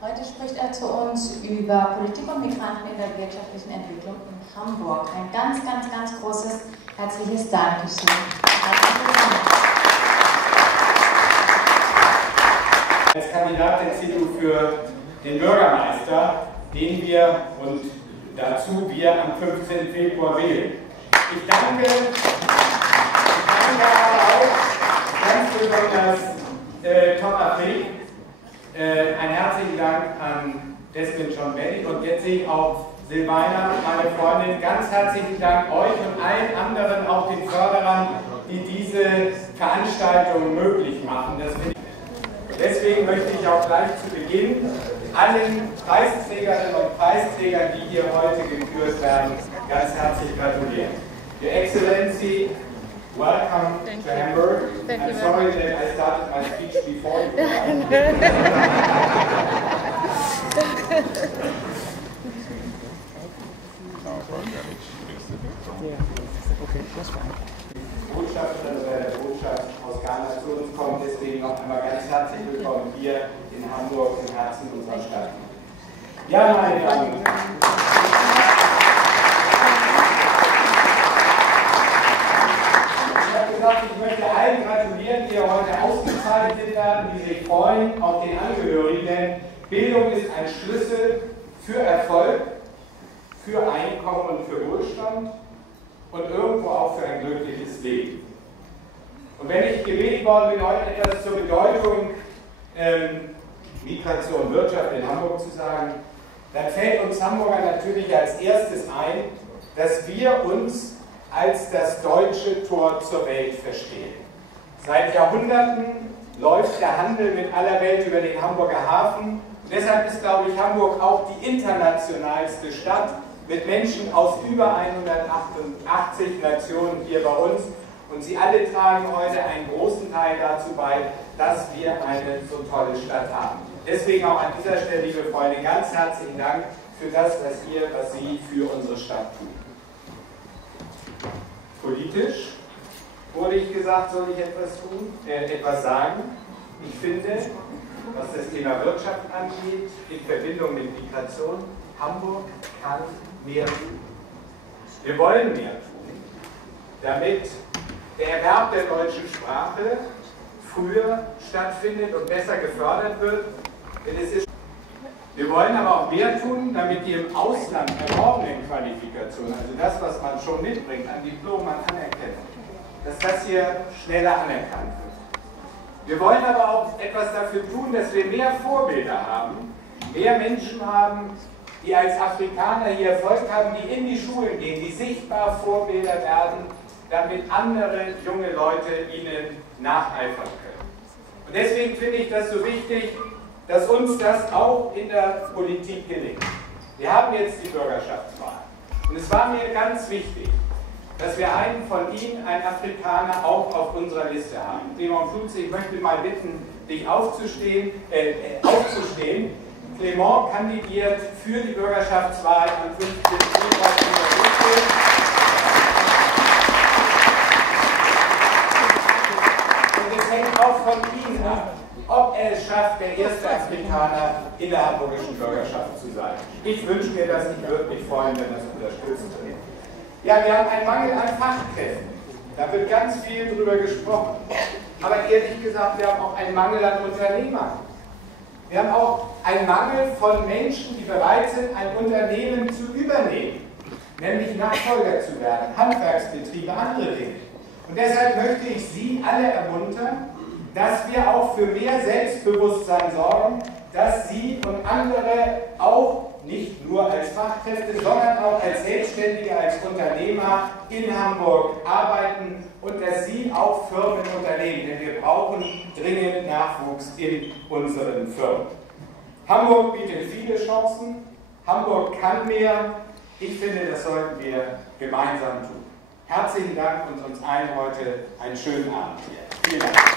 Heute spricht er zu uns über Politik und Migranten in der wirtschaftlichen Entwicklung in Hamburg. Ein ganz, ganz, ganz großes, herzliches Dankeschön. Als Kandidat der CDU für den Bürgermeister, den wir und dazu wir am 15. Februar wählen. Ich danke aber auch ganz besonders Tom Afrik. Einen herzlichen Dank an Desmond John Benny und jetzt sehe ich auch Silvana, meine Freundin. Ganz herzlichen Dank euch und allen anderen, auch den Förderern, die diese Veranstaltung möglich machen. Deswegen möchte ich auch gleich zu Beginn allen Preisträgerinnen und Preisträgern, die hier heute gekürt werden, ganz herzlich gratulieren. Your Excellency, welcome to Hamburg. I'm sorry that I started my speech before you. Botschafterin oder der Botschaft aus Ghana zu uns kommt, deswegen noch einmal ganz herzlich willkommen hier in Hamburg, im Herzen unserer Stadt. Ja, meine Damen und Herren. Ich habe gesagt, ich möchte allen gratulieren, die heute ausgezeichnet werden, die sich freuen, auch den Angehörigen. Bildung ist ein Schlüssel für Erfolg, für Einkommen und für Wohlstand und irgendwo auch für ein glückliches Leben. Und wenn ich gebeten worden bin, heute etwas zur Bedeutung Migration und Wirtschaft in Hamburg zu sagen, dann fällt uns Hamburger natürlich als erstes ein, dass wir uns als das deutsche Tor zur Welt verstehen. Seit Jahrhunderten läuft der Handel mit aller Welt über den Hamburger Hafen. Und deshalb ist, glaube ich, Hamburg auch die internationalste Stadt mit Menschen aus über 188 Nationen hier bei uns. Und sie alle tragen heute einen großen Teil dazu bei, dass wir eine so tolle Stadt haben. Deswegen auch an dieser Stelle, liebe Freunde, ganz herzlichen Dank für das, was Sie für unsere Stadt tun. Politisch wurde ich gesagt, soll ich etwas sagen. Ich finde, was das Thema Wirtschaft angeht, in Verbindung mit Migration, Hamburg kann mehr tun. Wir wollen mehr tun, damit der Erwerb der deutschen Sprache früher stattfindet und besser gefördert wird. Wir wollen aber auch mehr tun, damit die im Ausland erworbenen Qualifikationen, also das, was man schon mitbringt an Diplom, an Anerkennung, dass das hier schneller anerkannt wird. Wir wollen aber auch etwas dafür tun, dass wir mehr Vorbilder haben, mehr Menschen haben, die als Afrikaner hier Erfolg haben, die in die Schulen gehen, die sichtbar Vorbilder werden, damit andere junge Leute ihnen nacheifern können. Und deswegen finde ich das so wichtig, dass uns das auch in der Politik gelingt. Wir haben jetzt die Bürgerschaftswahl. Und es war mir ganz wichtig, dass wir einen von Ihnen, einen Afrikaner, auch auf unserer Liste haben. Clement Flutze, ich möchte mal bitten, dich aufzustehen. Clement kandidiert für die Bürgerschaftswahl am 15. Februar 2015. Und es hängt auch von Ihnen ab, ob er es schafft, der erste Afrikaner in der hamburgischen Bürgerschaft zu sein. Ich wünsche mir das, ich würde mich freuen, wenn das unterstützt wird. Ja, wir haben einen Mangel an Fachkräften. Da wird ganz viel drüber gesprochen. Aber ehrlich gesagt, wir haben auch einen Mangel an Unternehmern. Wir haben auch einen Mangel von Menschen, die bereit sind, ein Unternehmen zu übernehmen, nämlich Nachfolger zu werden, Handwerksbetriebe, andere Dinge. Und deshalb möchte ich Sie alle ermuntern, dass wir auch für mehr Selbstbewusstsein sorgen, dass Sie und andere auch nicht nur als Fachkräfte, sondern auch als Selbstständige, als Unternehmer in Hamburg arbeiten und dass Sie auch Firmen unternehmen, denn wir brauchen dringend Nachwuchs in unseren Firmen. Hamburg bietet viele Chancen, Hamburg kann mehr. Ich finde, das sollten wir gemeinsam tun. Herzlichen Dank und uns allen heute einen schönen Abend hier. Vielen Dank.